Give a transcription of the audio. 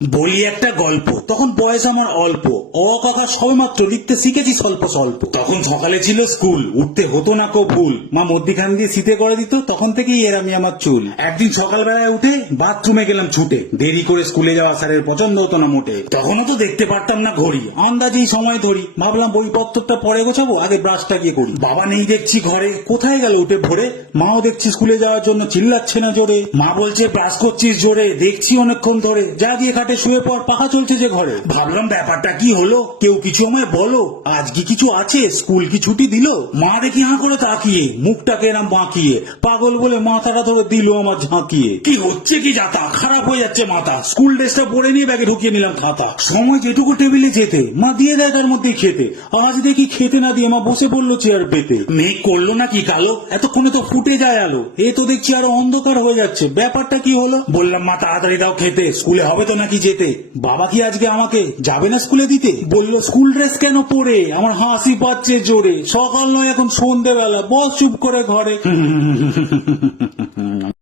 বলি একটা গল্প। তখন বয়স আমার অল্প, অ কথা সবেমাত্র লিখতে শিখেছি স্বল্প স্বল্প। তখন সকালে ছিল স্কুল, উঠতে হতো না কো ভুল, মা মধ্যিখান দিয়ে শীতে করে দিত, তখন থেকেই এরামি আমার চুল। একদিন সকালবেলায় উঠে বাথরুমে গেলাম ছুটে, দেরি করে স্কুলে যাওয়া স্যারের পছন্দ হতো না মোটে। তখনও তো দেখতে পারতাম না ঘড়ি, আন্দাজেই সময় ধরি, ভাবলাম বইপত্রটা পরে গোছাবো, আগে ব্রাশটা গিয়ে করি। বাবা নেই দেখছি ঘরে, কোথায় গেল উঠে ভোরে। মাও দেখছি স্কুলে যাওয়ার জন্য চিল্লাচ্ছে না জোরে, মা বলছে ব্রাশ করছিস জোরে, দেখছি অনেকক্ষণ ধরে, যা গিয়ে খাটে শুয়ে পর, পাখা চলছে যে ঘরে। ভাবলাম ব্যাপারটা কি হলো, কেউ কিছু আমায় বলো, আজ কি কিছু আছে, স্কুল কি ছুটি দিল। মা দেখি হাঁ করে তাকিয়ে, মুখটাকে এরম বাঁকিয়ে, পাগল বলে মাথাটা ধরে দিল আমার ঝাঁকিয়ে। কি হচ্ছে কি যাতা, খারাপ হয়ে যাচ্ছে মাথা। স্কুল ড্রেসটা পরে নিয়ে ব্যাগে ঢুকিয়ে নিলাম খাতা। সময় যেটুকু টেবিলে যেতে মা দিয়ে দেয় তার মধ্যেই খেতে, আজ দেখি খেতে না দিয়ে মা বসে পড়লো চেয়ার পেতে। মেঘ করলো নাকি কালো, এতক্ষণে তো ফুটে যায় আলো, এ তো দেখছি আরো অন্ধকার হয়ে যাচ্ছে, ব্যাপারটা কি হলো। বললাম মা তাড়াতাড়ি দাও খেতে, স্কুলে হবে তো নাকি যেতে। বাবা কি আজকে আমাকে যাবে না স্কুলে দিতে। বললো স্কুল ড্রেস কেন পরে, আমার হাসি পাচ্ছে জোরে, সকাল নয় এখন সন্ধেবেলা, বস চুপ করে ঘরে।